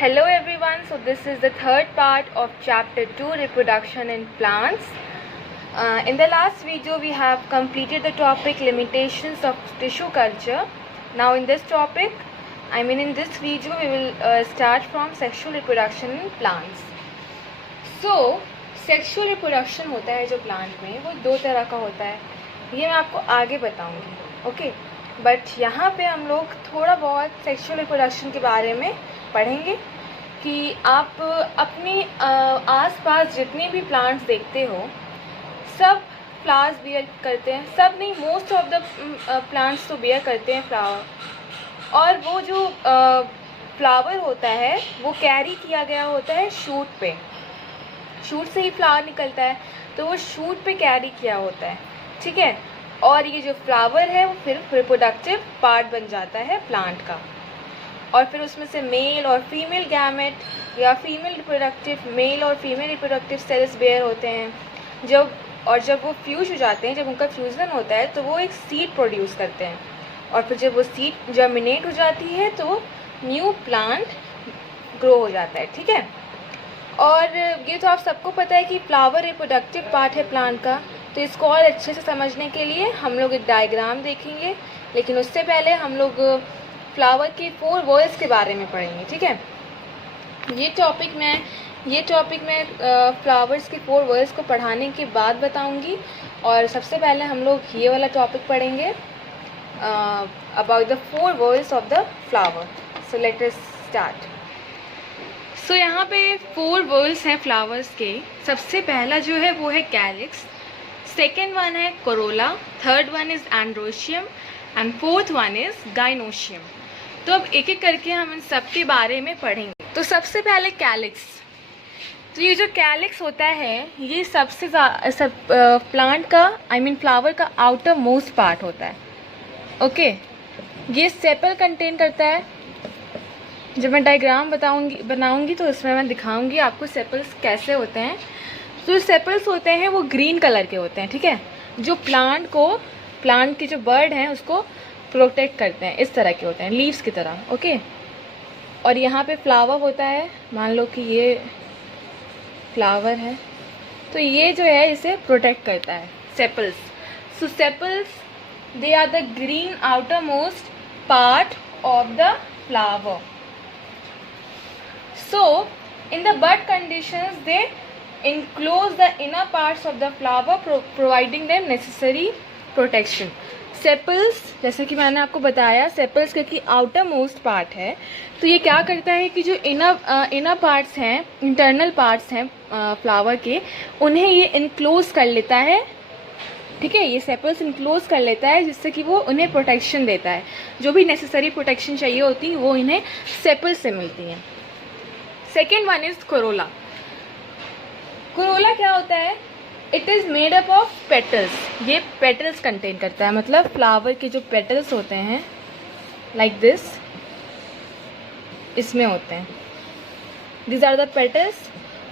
Hello everyone, so this is the third part of chapter 2, reproduction in plants. In the last video we have completed the topic limitations of tissue culture. Now in this topic, in this video we will start from sexual reproduction in plants. So sexual reproduction होता है जो plant में, वो दो तरह का होता है, ये मैं आपको आगे बताऊंगी, ओके। बट यहाँ पे हम लोग थोड़ा बहुत सेक्सुअल रिप्रोडक्शन के बारे में पढ़ेंगे कि आप अपने आसपास जितने भी प्लांट्स देखते हो सब फ्लावर्स बियर करते हैं, सब नहीं, मोस्ट ऑफ द प्लांट्स तो बियर करते हैं फ्लावर। और वो जो फ्लावर होता है वो कैरी किया गया होता है शूट पे, शूट से ही फ्लावर निकलता है, तो वो शूट पे कैरी किया होता है, ठीक है। और ये जो फ्लावर है वो फिर रिप्रोडक्टिव पार्ट बन जाता है प्लांट का, और फिर उसमें से मेल और फीमेल गैमेट या फीमेल रिप्रोडक्टिव, मेल और फीमेल रिप्रोडक्टिव सेल्स बेयर होते हैं। जब वो फ्यूज हो जाते हैं, जब उनका फ्यूजन होता है तो वो एक सीड प्रोड्यूस करते हैं, और फिर जब वो सीड जर्मिनेट हो जाती है तो न्यू प्लांट ग्रो हो जाता है, ठीक है। और ये तो आप सबको पता है कि फ्लावर रिप्रोडक्टिव पार्ट है प्लांट का। तो इसको और अच्छे से समझने के लिए हम लोग एक डायग्राम देखेंगे, लेकिन उससे पहले हम लोग फ्लावर के 4 वर्ल्स के बारे में पढ़ेंगे, ठीक है। ये टॉपिक मैं फ्लावर्स के 4 वर्ल्स को पढ़ाने के बाद बताऊंगी। और सबसे पहले हम लोग ये वाला टॉपिक पढ़ेंगे about the 4 whorls of the flower. So let us start. So यहाँ पे 4 वर्ल्स हैं फ्लावर्स के। सबसे पहला जो है वो है कैलिक्स, सेकेंड वन है Corolla, third one is androecium and fourth one is gynoecium. तो अब एक एक करके हम इन सब के बारे में पढ़ेंगे। तो सबसे पहले कैलिक्स। तो ये जो कैलिक्स होता है ये सबसे प्लांट का फ्लावर का आउटर मोस्ट पार्ट होता है, ओके। ये सेपल कंटेन करता है। जब मैं डायग्राम बनाऊंगी तो इसमें मैं दिखाऊंगी आपको सेपल्स कैसे होते हैं। तो जो सेपल्स होते हैं वो ग्रीन कलर के होते हैं, ठीक है, जो प्लांट के जो बर्ड हैं उसको प्रोटेक्ट करते हैं, इस तरह के होते हैं, लीव्स की तरह, ओके। और यहाँ पे फ्लावर होता है, मान लो कि ये फ्लावर है, तो ये जो है इसे प्रोटेक्ट करता है, sepals. So sepals they are the green outer most part of the flower. So, in the bud conditions, they enclose the inner parts of the flower, providing them necessary protection. Sepals, जैसे कि मैंने आपको बताया, sepals क्योंकि outer most part है, तो ये क्या करता है कि जो इनर पार्ट्स हैं, इंटरनल पार्ट्स हैं फ्लावर के, उन्हें ये इनक्लोज कर लेता है, ठीक है। ये सेपल्स इनक्लोज कर लेता है जिससे कि वो उन्हें प्रोटेक्शन देता है, जो भी नेसेसरी प्रोटेक्शन चाहिए होती है वो इन्हें सेपल्स से मिलती है। Second one is Corolla. Corolla क्या होता है? It is made up of petals. ये पेटल्स कंटेन करता है, मतलब फ्लावर के जो पेटल्स होते हैं लाइक दिस, इसमें होते हैं, दिस आर द पेटल्स।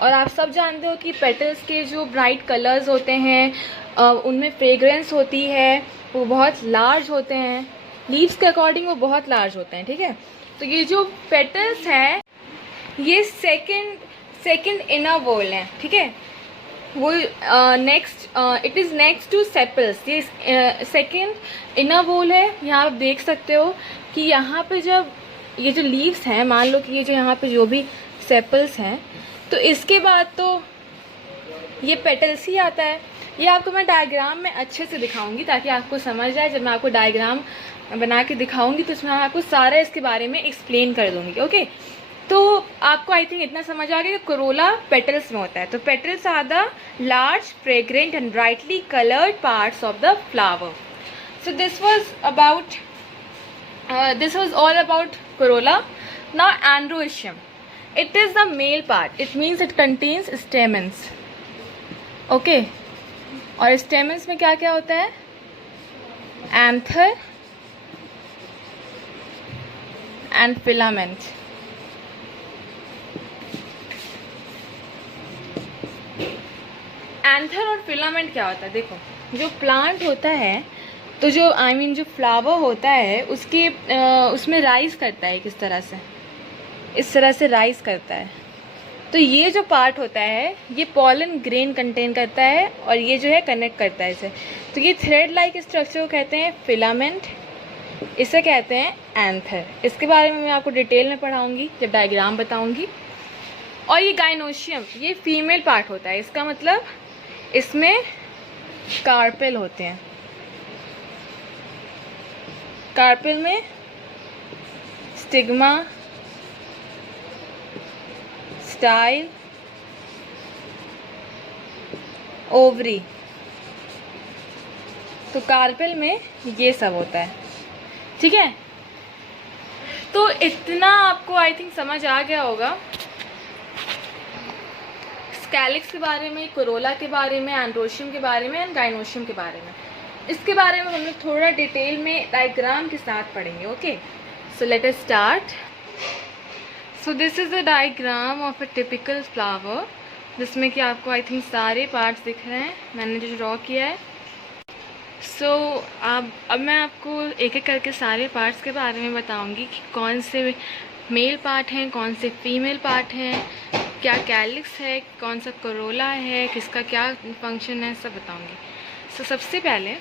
और आप सब जानते हो कि पेटल्स के जो ब्राइट कलर्स होते हैं उनमें फ्रेग्रेंस होती है, वो बहुत लार्ज होते हैं, लीव्स के अकॉर्डिंग वो बहुत लार्ज होते हैं, ठीक है। तो ये जो पेटल्स हैं ये सेकेंड इनर वॉल है, ठीक है। वो it is next to sepals. ये सेकेंड इनर वॉल है। यहाँ आप देख सकते हो कि यहाँ पे जब ये जो लीव्स हैं, मान लो कि ये जो यहाँ पे जो भी सेपल्स हैं, तो इसके बाद तो ये पेटल्स ही आता है। ये आपको मैं डायग्राम में अच्छे से दिखाऊंगी ताकि आपको समझ आए। जब मैं आपको डायग्राम बना के दिखाऊंगी तो इसमें आपको सारा इसके बारे में एक्सप्लेन कर दूंगी, ओके। तो आपको आई थिंक इतना समझ आ गया कि कोरोला पेटल्स में होता है। तो petals are the large, fragrant and brightly coloured parts of the flower. So this was all about corolla. Now androecium, it is the male part. It means it contains stamens, okay. और stamens में क्या क्या होता है? Anther and filament. Anther और filament क्या होता है? देखो, जो प्लांट होता है तो जो जो फ्लावर होता है उसके उसमें राइज करता है किस तरह से, इस तरह से राइज करता है। तो ये जो पार्ट होता है ये पॉलन ग्रेन कंटेन करता है और ये जो है कनेक्ट करता है इसे। तो ये थ्रेड लाइक स्ट्रक्चर को कहते हैं फिलामेंट, इसे कहते हैं एंथर। इसके बारे में मैं आपको डिटेल में पढ़ाऊँगी जब डायग्राम बताऊँगी। और ये गाइनोशियम, ये फीमेल पार्ट होता है, इसका मतलब इसमें कार्पेल होते हैं। कार्पेल में स्टिग्मा, स्टाइल, ओवरी, तो कार्पेल में ये सब होता है। ठीक है, तो इतना आपको आई थिंक समझ आ गया होगा कैलिक्स के बारे में, कोरोला के बारे में, एंड्रोशियम के बारे में एंड गाइनोशियम के बारे में। इसके बारे में हम लोग थोड़ा डिटेल में डायग्राम के साथ पढ़ेंगे। Okay, so let us start. So this is the diagram of a typical flower, जिसमें कि आपको आई थिंक सारे पार्ट्स दिख रहे हैं, मैंने जो ड्रॉ किया है। सो अब मैं आपको एक एक करके सारे पार्ट्स के बारे में बताऊंगी कि कौन से मेल पार्ट हैं, कौन से फीमेल पार्ट हैं, क्या कैलिक्स है, कौन सा कोरोला है, किसका क्या फंक्शन है, सब बताऊंगी। सो सबसे पहले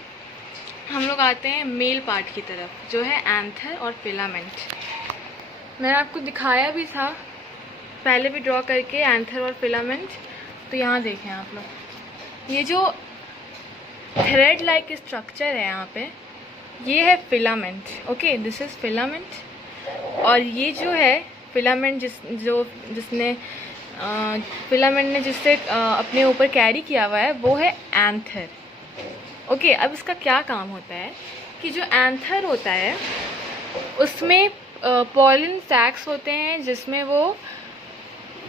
हम लोग आते हैं मेल पार्ट की तरफ, जो है एंथर और फिलामेंट। मैंने आपको दिखाया भी था पहले भी ड्रॉ करके एंथर और फिलामेंट। तो यहाँ देखें आप लोग, ये जो थ्रेड लाइक स्ट्रक्चर है यहाँ पे, ये है filament. Okay, this is filament. और ये जो है फिलामेंट जिसने फिलामेंट ने जिससे अपने ऊपर कैरी किया हुआ है, वो है एंथर। ओके, अब इसका क्या काम होता है कि जो एंथर होता है उसमें पॉलन सैक्स होते हैं, जिसमें वो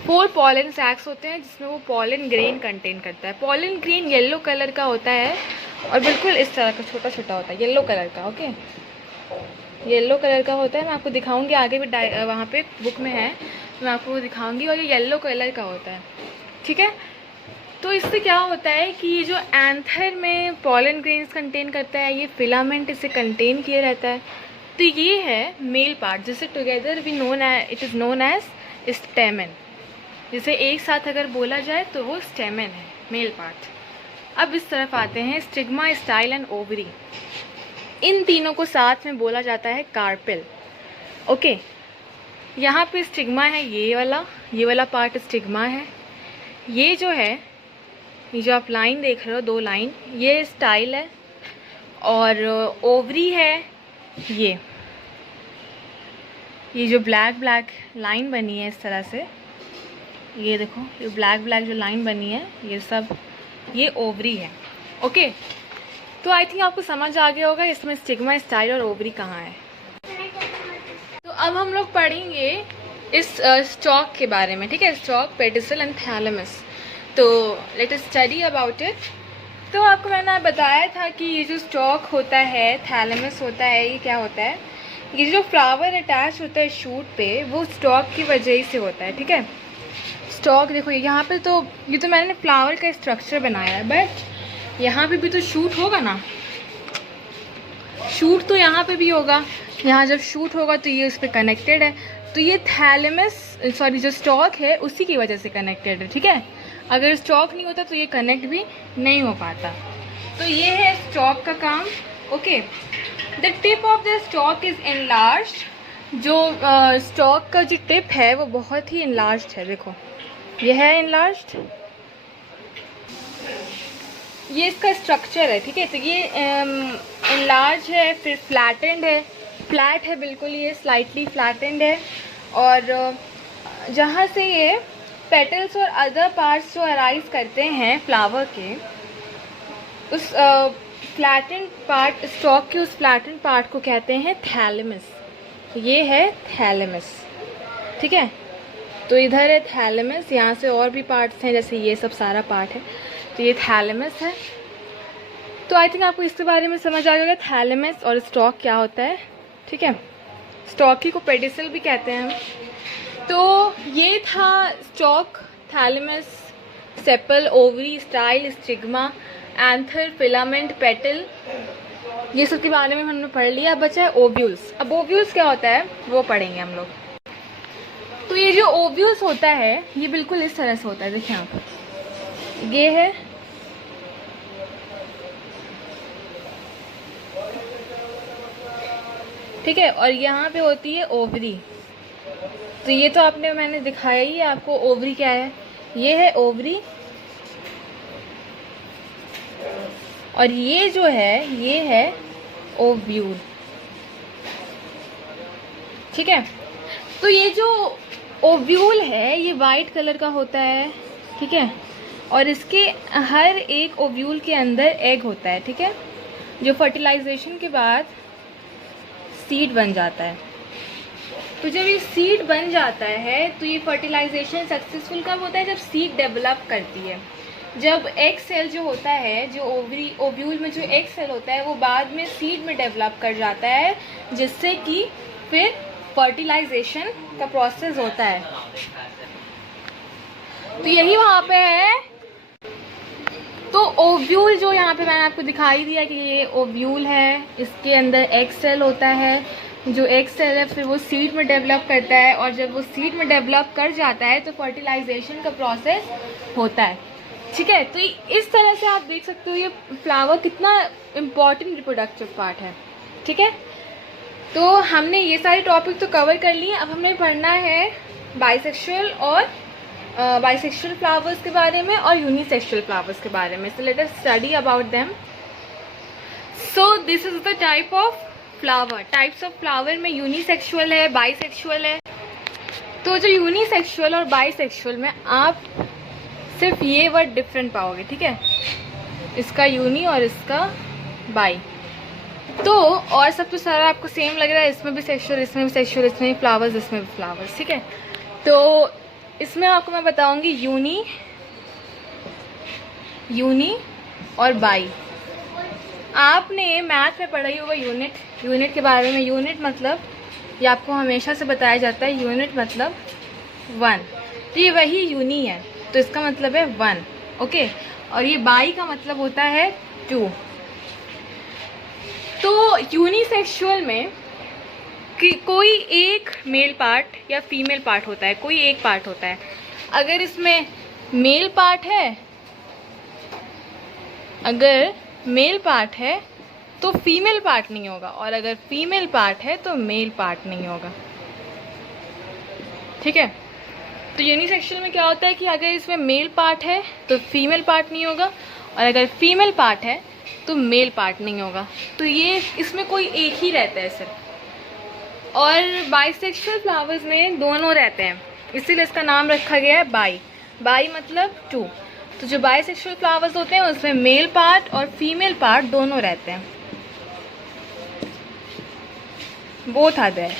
4 पॉलन सैक्स होते हैं, जिसमें वो पॉलन ग्रेन कंटेन करता है। पॉलन ग्रेन येलो कलर का होता है और बिल्कुल इस तरह का छोटा छोटा होता है, येलो कलर का। ओके, येलो कलर का होता है, मैं आपको दिखाऊंगी आगे भी, वहाँ पे बुक में है, मैं आपको दिखाऊंगी। और ये येलो कलर का होता है। ठीक है, तो इससे क्या होता है कि ये जो एंथर में पॉलन ग्रेन्स कंटेन करता है, ये फिलामेंट इसे कंटेन किए रहता है। तो ये है मेल पार्ट, जिसे together we known it is known as stamen. जिसे एक साथ अगर बोला जाए तो वो स्टेमन है, मेल पार्ट। अब इस तरफ आते हैं स्टिग्मा, स्टाइल एंड ओवरी। इन तीनों को साथ में बोला जाता है कार्पेल। ओके, यहाँ पे स्टिग्मा है, ये वाला पार्ट स्टिग्मा है। ये जो है, ये जो आप लाइन देख रहे हो, 2 लाइन, ये स्टाइल है। और ओवरी है ये जो ब्लैक लाइन बनी है इस तरह से, ये देखो, ये ब्लैक जो लाइन बनी है, ये सब ये ओवरी है। ओके, तो आई थिंक आपको समझ आ गया होगा इसमें स्टिग्मा, स्टाइल और ओवरी कहाँ है। तो अब हम लोग पढ़ेंगे इस स्टॉक के बारे में। ठीक है, स्टॉक, पेडिसल एंड थैलेमस। तो let us study about it. तो आपको मैंने बताया था कि ये जो स्टॉक होता है, थैलेमस होता है, ये क्या होता है, ये जो फ्लावर अटैच होता है शूट पे, वो स्टॉक की वजह से होता है। ठीक है, स्टॉक देखो, यहाँ पे तो ये तो मैंने फ्लावर का स्ट्रक्चर बनाया है, बट यहाँ पे भी तो शूट होगा ना, शूट तो यहाँ पे भी होगा। यहाँ जब शूट होगा तो ये उस पर कनेक्टेड है। तो ये थैलेमस, सॉरी, जो स्टॉक है उसी की वजह से कनेक्टेड है। ठीक है, अगर स्टॉक नहीं होता तो ये कनेक्ट भी नहीं हो पाता। तो ये है स्टॉक का काम। Okay, the tip of the stock is enlarged. जो स्टॉक का जो टिप है वो बहुत ही एनलार्ज्ड है। देखो, ये है एनलार्ज्ड, ये इसका स्ट्रक्चर है। ठीक है, तो ये एनलार्ज है, फिर फ्लैटेंड है, फ्लैट है बिल्कुल, ये स्लाइटली फ्लैटेंड है। और जहाँ से ये पेटल्स और अदर पार्ट्स जो अराइज करते हैं फ्लावर के, उस फ्लैटेंड पार्ट, स्टॉक के उस फ्लैटेंड पार्ट को कहते हैं थैलेमस। ये है थैलेमस। ठीक है, तो इधर है थैलेमस, यहाँ से और भी पार्ट्स हैं, जैसे ये सब सारा पार्ट है, तो ये थैलेमस है। तो आई थिंक आपको इसके बारे में समझ आ गया थैलेमस और स्टॉक क्या होता है। ठीक है, स्टॉकी को पेडिसल भी कहते हैं हम। तो ये था stock, thalamus, sepal, ovary, style, stigma, anther, filament, petal, ये सब के बारे में हमने पढ़ लिया। अब बचा है ओव्यूल्स। अब ओव्यूल्स क्या होता है वो पढ़ेंगे हम लोग। तो तो ये जो ओव्यूल्स होता है ये बिल्कुल इस तरह से होता है। देखिए यहाँ पर ये है, ठीक है, और यहाँ पे होती है ओवरी। तो ये तो मैंने दिखाया ही है आपको ओवरी क्या है। ये है ओवरी, और ये जो है ये है ओव्यूल, ठीक है। तो ये जो ओव्यूल है ये वाइट कलर का होता है, ठीक है, और इसके हर एक ओव्यूल के अंदर एग होता है, ठीक है, जो फर्टिलाइजेशन के बाद सीड बन जाता है। तो जब ये सीड बन जाता है तो ये फर्टिलाइजेशन सक्सेसफुल कब होता है? जब सीड डेवलप करती है। जब एग सेल जो होता है, जो ओव्यूल में जो एग सेल होता है वो बाद में सीड में डेवलप कर जाता है, जिससे कि फिर फर्टिलाइजेशन का प्रोसेस होता है। तो यही वहाँ पे है। तो ओव्यूल जो यहाँ पे मैंने आपको दिखाई दिया कि ये ओव्यूल है, इसके अंदर एग सेल होता है, जो एग सेल है फिर वो सीड में डेवलप करता है, और जब वो सीड में डेवलप कर जाता है तो फर्टिलाइजेशन का प्रोसेस होता है, ठीक है। तो इस तरह से आप देख सकते हो ये फ्लावर कितना इम्पॉर्टेंट रिप्रोडक्टिव पार्ट है, ठीक है। तो हमने ये सारे टॉपिक तो कवर कर लिए। अब हमें पढ़ना है बाइसेक्सुअल और बाइसेक्सुअल फ्लावर्स के बारे में और यूनिसेक्सुअल फ्लावर्स के बारे में। सो let us study about them. So this is the type of flower. Types of flower में यूनिसेक्सुअल है, बाइसेक्सुअल है। तो जो यूनिसेक्सुअल और बाइसेक्सुअल में आप सिर्फ ये वर्ड डिफरेंट पाओगे, ठीक है, इसका यूनी और इसका बाई। तो और सब तो सारा आपको सेम लग रहा है, इसमें भी सेक्सुअल, इसमें भी सेक्सुअल, इसमें भी फ्लावर्स, इसमें भी फ्लावर्स, ठीक है। तो इसमें आपको मैं बताऊंगी यूनी और बाई। आपने मैथ में पढ़ा ही होगा यूनिट के बारे में। यूनिट मतलब ये आपको हमेशा से बताया जाता है, यूनिट मतलब 1। तो ये वही यूनी है, तो इसका मतलब है 1, ओके। और ये बाई का मतलब होता है 2। तो यूनिसेक्सुअल में कि कोई एक मेल पार्ट या फीमेल पार्ट होता है, कोई एक पार्ट होता है। अगर इसमें मेल पार्ट है, अगर मेल पार्ट है तो फीमेल पार्ट नहीं होगा, और अगर फीमेल पार्ट है तो मेल पार्ट नहीं होगा, ठीक है। तो यूनिसेक्सुअल में क्या होता है कि अगर इसमें मेल पार्ट है तो फीमेल पार्ट नहीं होगा, और अगर फीमेल पार्ट है तो मेल पार्ट नहीं होगा। तो ये इसमें कोई एक ही रहता है सिर्फ। और बाइसेक्सुअल फ्लावर्स में दोनों रहते हैं, इसीलिए इसका नाम रखा गया है बाई मतलब 2। तो जो बाइसेक्सुअल फ्लावर्स होते हैं उसमें मेल पार्ट और फीमेल पार्ट दोनों रहते हैं, बोथ आर देयर।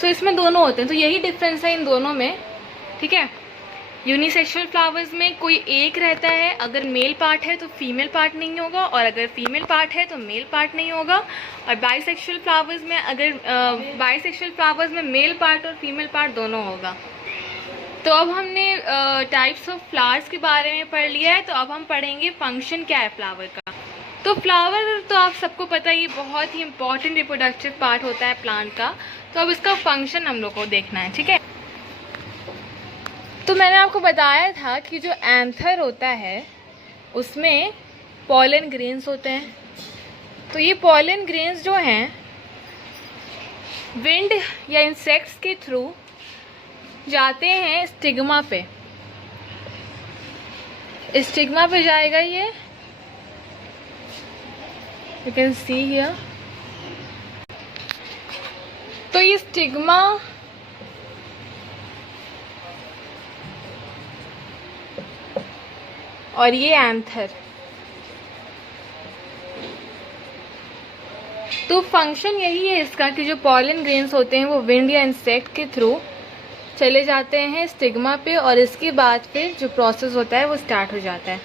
सो इसमें दोनों होते हैं, तो यही डिफरेंस है इन दोनों में, ठीक है। यूनिसेक्सुअल फ्लावर्स में कोई एक रहता है, अगर मेल पार्ट है तो फीमेल पार्ट नहीं होगा, और अगर फीमेल पार्ट है तो मेल पार्ट नहीं होगा। और बाइसेक्सुअल फ्लावर्स में बाइसेक्सुअल फ्लावर्स में मेल पार्ट और फीमेल पार्ट दोनों होगा। तो अब हमने टाइप्स ऑफ फ्लावर्स के बारे में पढ़ लिया है, तो अब हम पढ़ेंगे फंक्शन क्या है फ्लावर का। तो फ्लावर तो आप सबको पता है, ये बहुत ही इंपॉर्टेंट रिप्रोडक्टिव पार्ट होता है प्लांट का। तो अब इसका फंक्शन हम लोग को देखना है, ठीक है। तो मैंने आपको बताया था कि जो एंथर होता है उसमें पॉलन ग्रेन्स होते हैं। तो ये पॉलन ग्रेन्स जो हैं विंड या इंसेक्ट्स के थ्रू जाते हैं स्टिग्मा पे। स्टिग्मा पे जाएगा ये, यू कैन सी हियर। तो ये स्टिग्मा और ये एंथर। तो फंक्शन यही है इसका कि जो पॉलन ग्रेन्स होते हैं वो विंड या इंसेक्ट के थ्रू चले जाते हैं स्टिग्मा पे, और इसके बाद फिर जो प्रोसेस होता है वो स्टार्ट हो जाता है।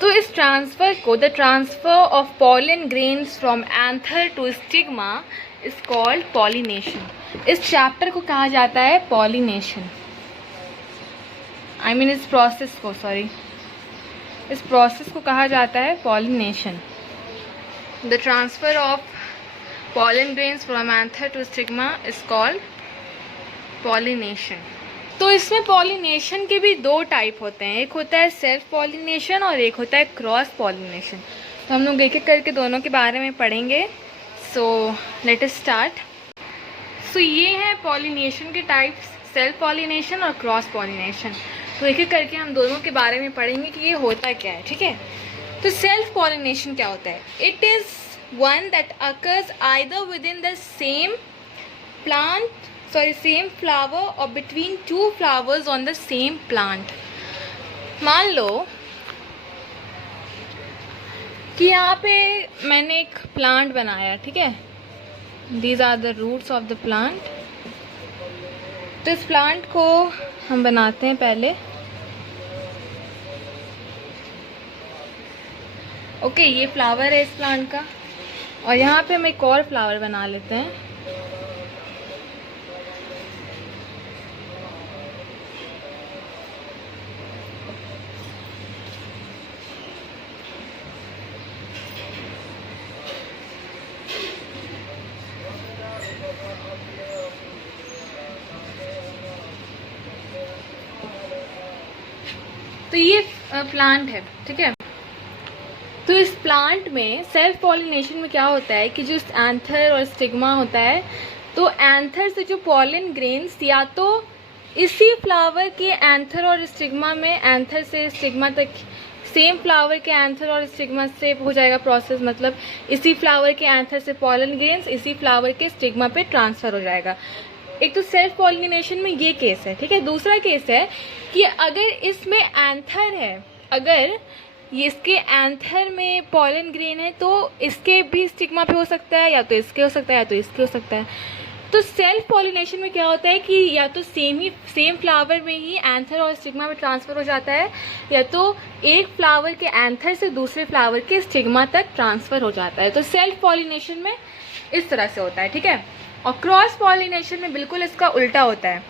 तो इस ट्रांसफ़र को, the transfer of pollen grains from anther to stigma is called pollination. इस चैप्टर को कहा जाता है पॉलिनेशन। इस प्रोसेस को, इस प्रोसेस को कहा जाता है pollination. The transfer of pollen grains from anther to stigma is called pollination. तो इसमें पॉलिनेशन के भी दो टाइप होते हैं, एक होता है सेल्फ पॉलिनेशन और एक होता है क्रॉस पॉलिनेशन. तो हम लोग एक एक करके दोनों के बारे में पढ़ेंगे. सो लेट अस स्टार्ट. सो ये हैं पॉलिनेशन के टाइप्स, सेल्फ पॉलिनेशन और क्रॉस पॉलिनेशन. तो एक एक करके हम दोनों के बारे में पढ़ेंगे कि ये होता क्या है. ठीक है. तो सेल्फ पॉलिनेशन क्या होता है? It is one that occurs either within the same flower or between two flowers on the same plant. मान लो कि यहाँ पे मैंने एक प्लांट बनाया, ठीक है. These are the roots of the plant. तो इस प्लांट को हम बनाते हैं पहले. ओके, ये फ्लावर है इस प्लांट का, और यहाँ पे हम एक और फ्लावर बना लेते हैं. तो ये प्लांट है, ठीक है. तो इस प्लांट में सेल्फ पॉलिनेशन में क्या होता है कि जो एंथर और स्टिग्मा होता है, तो एंथर से जो पॉलन ग्रेन्स या तो इसी फ्लावर के एंथर और स्टिग्मा में, एंथर से स्टिग्मा तक सेम फ्लावर के एंथर और स्टिग्मा से हो जाएगा प्रोसेस. मतलब इसी फ्लावर के एंथर से पॉलन ग्रेन्स इसी फ्लावर के स्टिग्मा पे ट्रांसफ़र हो जाएगा. एक तो सेल्फ पॉलिनेशन में ये केस है, ठीक है. दूसरा केस है कि अगर इसमें एंथर है, अगर ये इसके एंथर में पॉलन ग्रेन है, तो इसके भी स्टिग्मा पे हो सकता है, या तो इसके हो सकता है या तो इसके हो सकता है. तो सेल्फ पॉलिनेशन में क्या होता है कि या तो सेम फ्लावर में ही एंथर और स्टिग्मा में ट्रांसफ़र हो जाता है, या तो एक फ्लावर के एंथर से दूसरे फ्लावर के स्टिग्मा तक ट्रांसफ़र हो जाता है. तो सेल्फ पॉलिनेशन में इस तरह से होता है, ठीक है. और क्रॉस पॉलिनेशन में बिल्कुल इसका उल्टा होता है.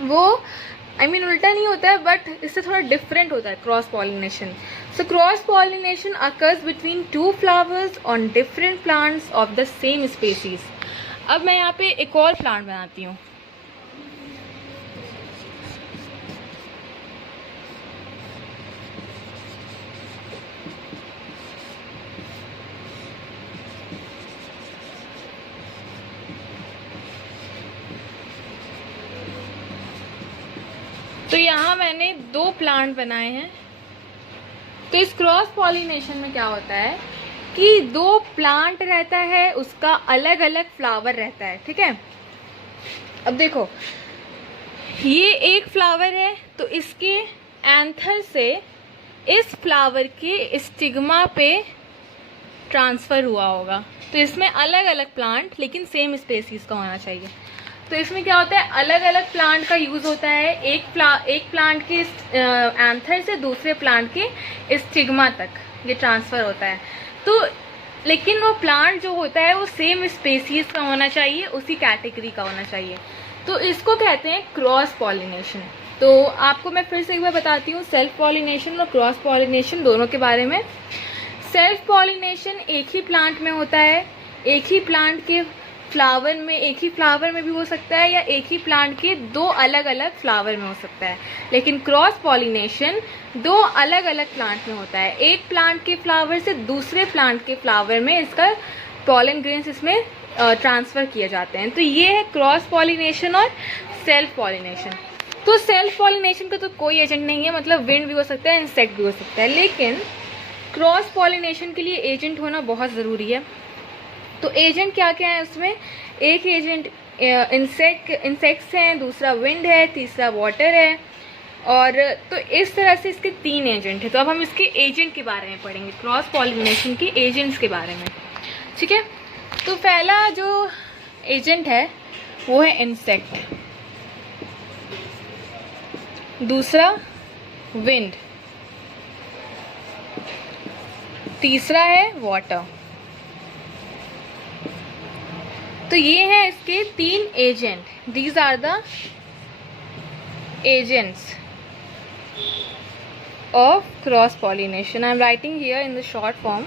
वो उल्टा नहीं होता है, बट इससे थोड़ा डिफरेंट होता है cross pollination. So cross pollination occurs between two flowers on different plants of the same species. अब मैं यहाँ पे एक और प्लांट बनाती हूँ. तो यहाँ मैंने दो प्लांट बनाए हैं. तो इस क्रॉस पॉलिनेशन में क्या होता है कि दो प्लांट रहता है, उसका अलग अलग फ्लावर रहता है, ठीक है. अब देखो, ये एक फ्लावर है, तो इसके एंथर से इस फ्लावर के स्टिग्मा पे ट्रांसफ़र हुआ होगा. तो इसमें अलग अलग प्लांट लेकिन सेम स्पेसीज का होना चाहिए. तो इसमें क्या होता है, अलग अलग प्लांट का यूज़ होता है. एक प्लांट के एंथर से दूसरे प्लांट के स्टिग्मा तक ये ट्रांसफ़र होता है. तो लेकिन वो प्लांट जो होता है वो सेम स्पेसीज का होना चाहिए, उसी कैटेगरी का होना चाहिए. तो इसको कहते हैं क्रॉस पॉलिनेशन. तो आपको मैं फिर से एक बार बताती हूँ सेल्फ पॉलिनेशन और क्रॉस पॉलिनेशन दोनों के बारे में. सेल्फ पॉलिनेशन एक ही प्लांट में होता है, एक ही प्लांट के फ्लावर में, एक ही फ्लावर में भी हो सकता है, या एक ही प्लांट के दो अलग अलग फ्लावर में हो सकता है. लेकिन क्रॉस पॉलिनेशन दो अलग अलग प्लांट में होता है. एक प्लांट के फ्लावर से दूसरे प्लांट के फ्लावर में इसका पॉलन ग्रेन्स इसमें ट्रांसफ़र किए जाते हैं. तो ये है क्रॉस पॉलिनेशन और सेल्फ पॉलिनेशन. तो सेल्फ पॉलिनेशन का तो कोई एजेंट नहीं है, मतलब विंड भी हो सकता है, इंसेक्ट भी हो सकता है. लेकिन क्रॉस पॉलिनेशन के लिए एजेंट होना बहुत ज़रूरी है. तो एजेंट क्या क्या है उसमें? एक एजेंट इंसेक्ट्स हैं, दूसरा विंड है, तीसरा वाटर है, और तो इस तरह से इसके 3 एजेंट हैं. तो अब हम इसके एजेंट के बारे में पढ़ेंगे, क्रॉस पॉलिनेशन के एजेंट्स के बारे में, ठीक है. तो पहला जो एजेंट है वो है इंसेक्ट, दूसरा विंड, तीसरा है वाटर. तो ये हैं इसके 3 agent. These are the agents of cross pollination. I am writing here in the short form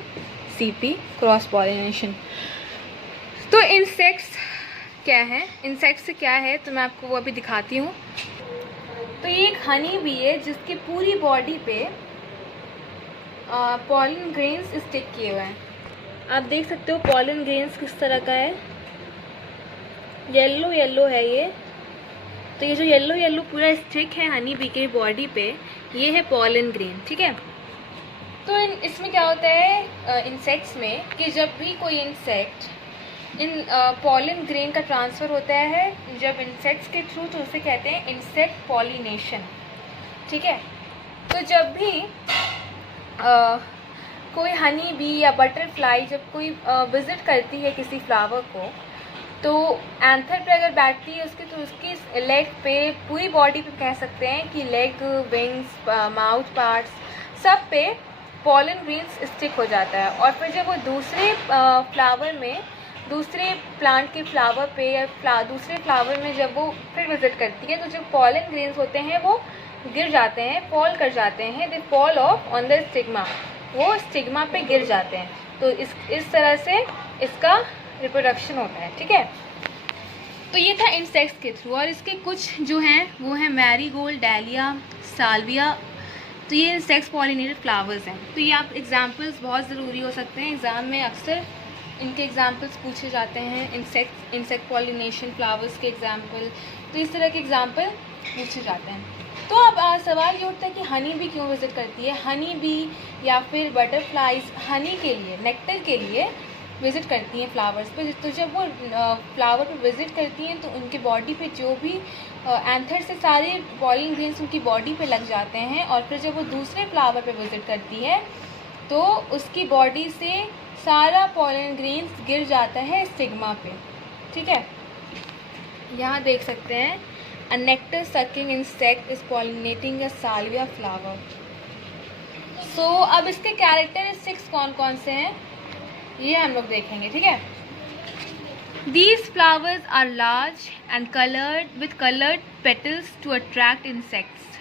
CP, cross pollination. तो इंसेक्ट्स क्या है, इंसेक्ट्स क्या है तो मैं आपको वो अभी दिखाती हूँ। तो ये एक हनी बी है जिसकी पूरी बॉडी पे पॉलन ग्रेन्स स्टिक किए हुए हैं। आप देख सकते हो पॉलन ग्रेन्स किस तरह का है, येलो येलो है ये। तो ये जो येलो येलो पूरा स्टिक है हनी बी के बॉडी पे, ये है पॉलन ग्रेन, ठीक है। तो इसमें क्या होता है इंसेक्ट्स में कि जब भी कोई इंसेक्ट इन पॉलन ग्रेन का ट्रांसफ़र होता है जब इंसेक्ट्स के थ्रू, तो उसे कहते हैं इंसेक्ट पॉलिनेशन, ठीक है। तो जब भी कोई हनी बी या बटरफ्लाई जब कोई विज़िट करती है किसी फ्लावर को, तो एंथर पे अगर बैठती है उसकी, तो उसकी लेग पे, पूरी बॉडी पे कह सकते हैं कि लेग, विंग्स, माउथ पार्ट्स, सब पे पॉलन ग्रेन्स स्टिक हो जाता है। और फिर जब वो दूसरे फ्लावर में, दूसरे प्लांट के फ्लावर पे या दूसरे फ्लावर में जब वो फिर विज़िट करती है, तो जो पॉलन ग्रेन्स होते हैं वो गिर जाते हैं, फॉल कर जाते हैं, they fall of on the stigma, वो स्टिग्मा पे गिर जाते हैं। तो इस तरह से इसका रिप्रोडक्शन होता है, ठीक है। तो ये था इंसेक्ट्स के थ्रू। और इसके कुछ जो हैं वो हैं मैरीगोल्ड, डालिया, साल्विया। तो ये इंसेक्ट्स पॉलिनेटेड फ्लावर्स हैं। तो ये आप एग्जांपल्स बहुत ज़रूरी हो सकते हैं, एग्ज़ाम में अक्सर इनके एग्जांपल्स पूछे जाते हैं, इंसेक्ट पॉलिनेशन फ्लावर्स के एग्जांपल। तो इस तरह के एग्जांपल पूछे जाते हैं। तो अब सवाल ये उठता है कि हनी बी क्यों विज़िट करती है। हनी बी या फिर बटरफ्लाइज हनी के लिए, नेक्टर के लिए विज़िट करती हैं फ्लावर्स पे। तो जब वो फ्लावर पे विज़िट करती हैं तो उनकी बॉडी पे जो भी एंथर से सारे पॉलन ग्रेन्स उनकी बॉडी पे लग जाते हैं। और फिर जब वो दूसरे फ्लावर पे विज़िट करती है तो उसकी बॉडी से सारा पॉलन ग्रेन्स गिर जाता है स्टिग्मा पे, ठीक है। यहाँ देख सकते हैं a nectar sucking insect is pollinating a salvia flower. So अब इसके कैरेक्टरिस्टिक्स कौन कौन से हैं ये हम लोग देखेंगे, ठीक है। These flowers are large and colored with colored petals to attract insects.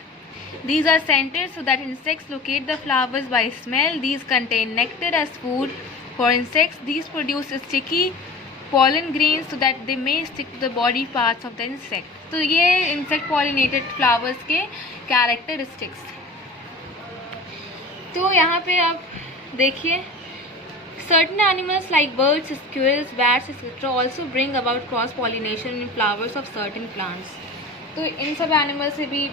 These are scented so that insects locate the flowers by smell. These contain nectar as food for insects. These produce sticky pollen grains so that they may stick to the body parts of the insect. तो ये insect pollinated flowers के characteristics। तो यहाँ पे आप देखिए certain animals like birds, squirrels, bats, etc. also bring about cross pollination in flowers of certain plants. तो इन सब एनिमल से भी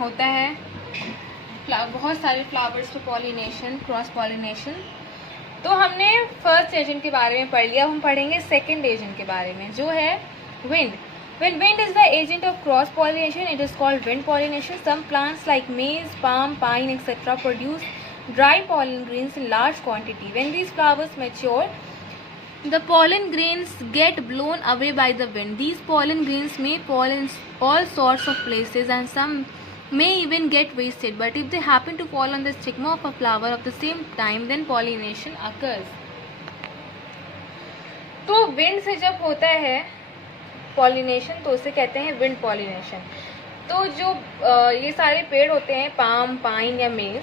होता है बहुत सारे फ्लावर्स पे पॉलिनेशन, क्रॉस पॉलिनेशन। तो हमने फर्स्ट एजेंट के बारे में पढ़ लिया, हम पढ़ेंगे सेकंड एजेंट के बारे में जो है wind. When wind is the agent of cross pollination, it is called wind pollination. Some plants like maize, palm, pine, etc. produce dry pollen grains in large quantity. When these flowers mature, the pollen grains get blown away by the wind. These pollen grains may fall in all sorts of places and some may even get wasted. But if they happen to fall on the stigma of a flower of the same time, then pollination occurs. तो wind से जब होता है pollination तो उसे कहते हैं wind pollination. तो जो ये सारे पेड़ होते हैं पाम, पाइन या मेज,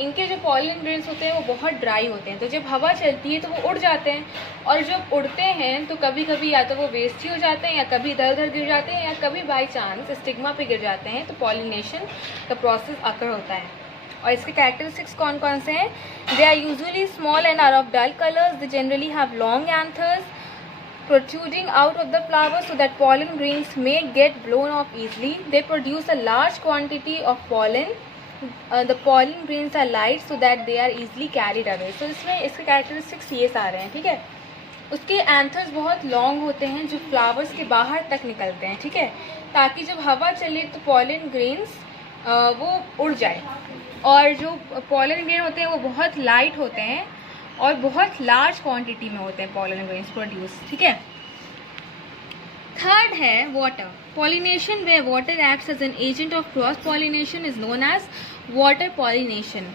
इनके जो पॉलन ग्रेन्स होते हैं वो बहुत ड्राई होते हैं। तो जब हवा चलती है तो वो उड़ जाते हैं, और जब उड़ते हैं तो कभी कभी या तो वो वेस्ट ही हो जाते हैं या कभी इधर उधर गिर जाते हैं या कभी बाई चांस स्टिग्मा पे गिर जाते हैं। तो पॉलिनेशन का प्रोसेस अकर होता है। और इसके कैरेक्टरिस्टिक्स कौन कौन से हैं? They are usually small and are of dull colours. They generally have long anthers protruding out of the flower so that pollen grains may get blown off easily. They produce a large quantity of pollen. The pollen grains are light so that they are easily carried away. So इसमें इसके characteristics ये सारे हैं, ठीक है। उसके anthers बहुत long होते हैं जो फ्लावर्स के बाहर तक निकलते हैं, ठीक है, ताकि जब हवा चले तो पॉलन ग्रेन्स वो उड़ जाए। और जो पॉलन ग्रेन होते हैं वो बहुत लाइट होते हैं और बहुत लार्ज क्वांटिटी में होते हैं पॉलन ग्रेन्स प्रोड्यूस, ठीक है। थर्ड है water pollination, way water acts as an agent of cross pollination is known as water pollination.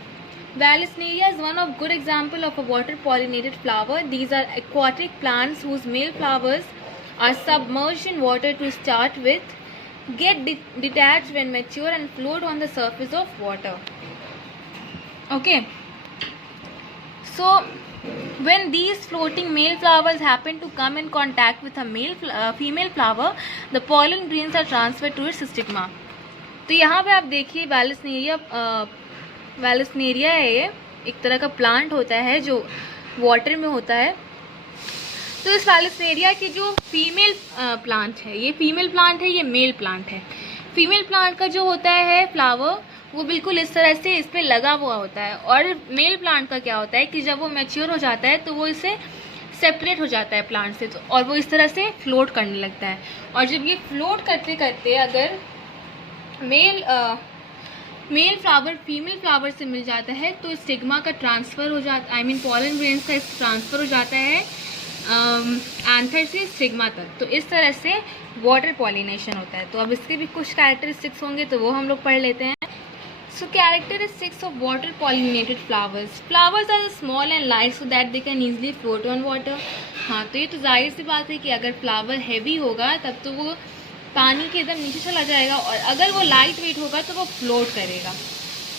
Vallisneria is one of good example of a water pollinated flower. These are aquatic plants whose male flowers are submerged in water to start with, get detached when mature and float on the surface of water. Okay. So When these floating male flowers happen to come in contact with a female flower, the pollen grains are transferred to its stigma. तो यहाँ पे आप देखिए वैलसनेरिया है, ये एक तरह का प्लांट होता है जो वाटर में होता है। तो इस वैलसनेरिया की जो फीमेल प्लांट है, ये फीमेल प्लांट है, ये मेल प्लांट है। फीमेल प्लांट का जो होता है फ्लावर वो बिल्कुल इस तरह से इस पर लगा हुआ होता है, और मेल प्लांट का क्या होता है कि जब वो मैच्योर हो जाता है तो वो इससे सेपरेट हो जाता है प्लांट से, तो और वो इस तरह से फ्लोट करने लगता है। और जब ये फ्लोट करते करते अगर मेल फ्लावर फीमेल फ्लावर से मिल जाता है तो स्टिग्मा का ट्रांसफ़र हो जाता, पॉलन ग्रेन्स का ट्रांसफ़र हो जाता है एंथर से स्टिग्मा तक। तो इस तरह से वाटर पॉलिनेशन होता है। तो अब इसके भी कुछ कैरेक्टरिस्टिक्स होंगे तो वो हम लोग पढ़ लेते हैं। So characteristics of water pollinated flowers. Flowers are small and light so that they can easily float on water. हाँ, तो ये तो जाहिर सी बात है कि अगर फ्लावर हैवी होगा तब तो वो पानी के एकदम नीचे चला जाएगा, और अगर वो लाइट वेट होगा तो वो फ्लोट करेगा।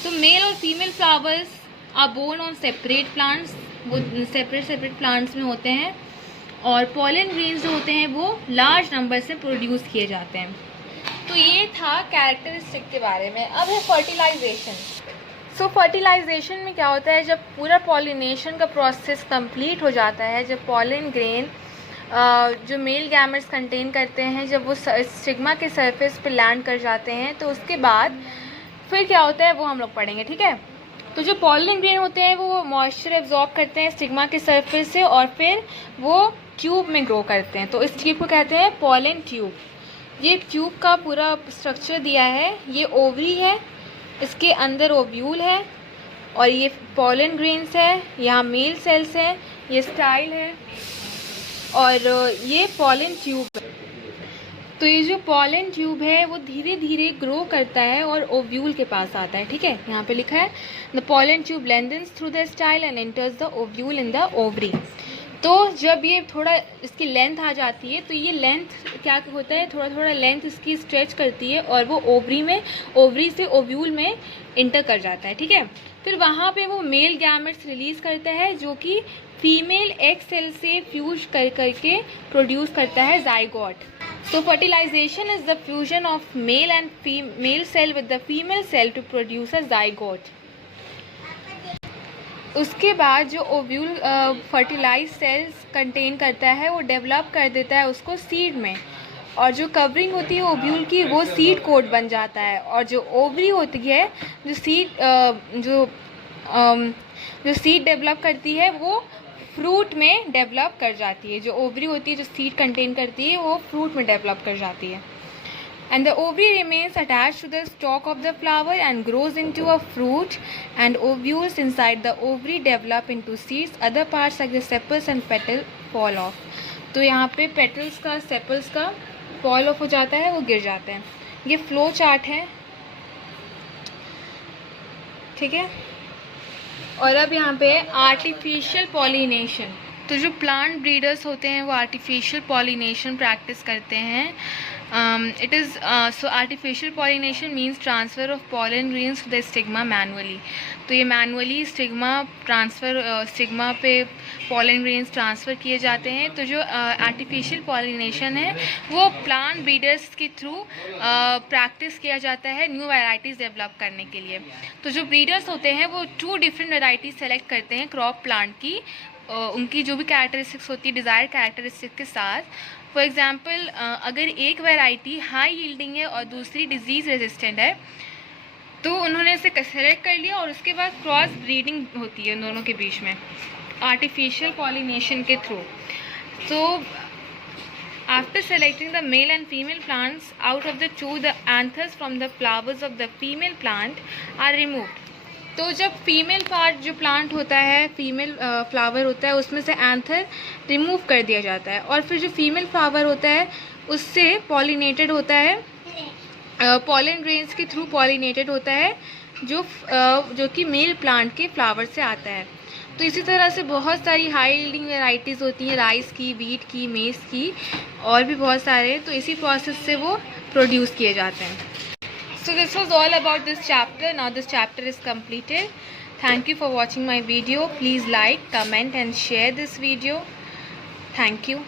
तो मेल और female flowers are borne on separate plants, वो सेपरेट प्लांट्स में होते हैं, और पॉलन ग्रेन्स जो होते हैं वो लार्ज नंबर से प्रोड्यूस किए जाते हैं। तो ये था कैरेक्टरिस्टिक के बारे में। अब है फर्टिलाइजेशन। सो फर्टिलाइजेशन में क्या होता है, जब पूरा पॉलिनेशन का प्रोसेस कंप्लीट हो जाता है, जब पॉलन ग्रेन जो मेल गैमेट्स कंटेन करते हैं जब वो स्टिग्मा के सरफेस पे लैंड कर जाते हैं, तो उसके बाद फिर क्या होता है वो हम लोग पढ़ेंगे, ठीक है। तो जो पॉलन ग्रेन होते हैं वो मॉइस्चर एब्जॉर्ब करते हैं स्टिग्मा के सरफेस से, और फिर वो ट्यूब में ग्रो करते हैं। तो इस ट्यूब को कहते हैं पॉलन ट्यूब। ये ट्यूब का पूरा स्ट्रक्चर दिया है, ये ओवरी है, इसके अंदर ओव्यूल है, और ये पॉलन ग्रेन्स है, यहाँ मेल सेल्स है, ये स्टाइल है, और ये पॉलन ट्यूब है। तो ये जो पॉलन ट्यूब है वो धीरे धीरे ग्रो करता है और ओव्यूल के पास आता है, ठीक है। यहाँ पे लिखा है the pollen tube lengthens through the style and enters the ovule in the ovary. तो जब ये थोड़ा इसकी लेंथ आ जाती है तो ये लेंथ क्या होता है, थोड़ा थोड़ा लेंथ इसकी स्ट्रेच करती है और वो ओवरी से ओव्यूल में इंटर कर जाता है, ठीक है। फिर वहाँ पे वो मेल गैमेट्स रिलीज करता है जो कि फीमेल एग सेल से फ्यूज करके प्रोड्यूस करता है zygote. So fertilization is the fusion of male cell with the female cell to produce a zygote. उसके बाद जो ओव्यूल फर्टिलाइज सेल्स कंटेन करता है वो डेवलप कर देता है उसको सीड में, और जो कवरिंग होती है ओव्यूल की वो सीड कोट बन जाता है, और जो ओवरी होती है जो सीड डेवलप करती है वो फ्रूट में डेवलप कर जाती है। जो ओवरी होती है जो सीड कंटेन करती है वो फ्रूट में डेवलप कर जाती है। And the ovary remains attached to the stalk of the flower and grows into a fruit, and ovules inside the ovary develop into seeds. Other parts like the sepals and petal fall off. तो यहाँ पे petals का sepals का fall of हो जाता है, वो गिर जाते हैं। ये फ्लो चार्ट है, ठीक है। और अब यहाँ पे आर्टिफिशियल पॉलिनेशन। तो जो प्लांट ब्रीडर्स होते हैं वो आर्टिफिशियल पॉलिनेशन प्रैक्टिस करते हैं। It is so artificial pollination means transfer of pollen grains to the stigma manually. तो ये मैनुअली स्टिग्मा पे पॉलन ग्रेन्स ट्रांसफ़र किए जाते हैं। तो जो आर्टिफिशियल पॉलिनेशन है वो प्लांट ब्रीडर्स के थ्रू प्रैक्टिस किया जाता है न्यू वैराइटीज़ डेवलप करने के लिए। तो जो ब्रीडर्स होते हैं वो 2 डिफरेंट वैराइटीज़ सेलेक्ट करते हैं क्रॉप प्लांट की, उनकी जो भी कैरेक्टरिस्टिक्स होती है डिज़ायर्ड कैरेक्टरिस्टिक्स के साथ। फॉर एग्जांपल अगर एक वैरायटी हाई यील्डिंग है और दूसरी डिजीज़ रेजिस्टेंट है तो उन्होंने इसे सेलेक्ट कर लिया, और उसके बाद क्रॉस ब्रीडिंग होती है उन दोनों के बीच में आर्टिफिशियल पॉलिनेशन के थ्रू। तो after selecting the male and female plants out of the 2, the anthers from the flowers of the female plant are removed. तो जब फीमेल पार्ट जो प्लांट होता है, फीमेल फ्लावर होता है, उसमें से एंथर रिमूव कर दिया जाता है, और फिर जो फीमेल फ्लावर होता है उससे पॉलिनेटेड होता है, पॉलन ग्रेन्स के थ्रू पॉलिनेटेड होता है जो कि मेल प्लांट के फ्लावर से आता है। तो इसी तरह से बहुत सारी हाई यील्डिंग वेराइटीज़ होती हैं, राइस की, वीट की, मेज़ की, और भी बहुत सारे। तो इसी प्रोसेस से वो प्रोड्यूस किए जाते हैं। So this was all about this chapter. Now this chapter is completed. Thank you for watching my video. Please like, comment and share this video. Thank you.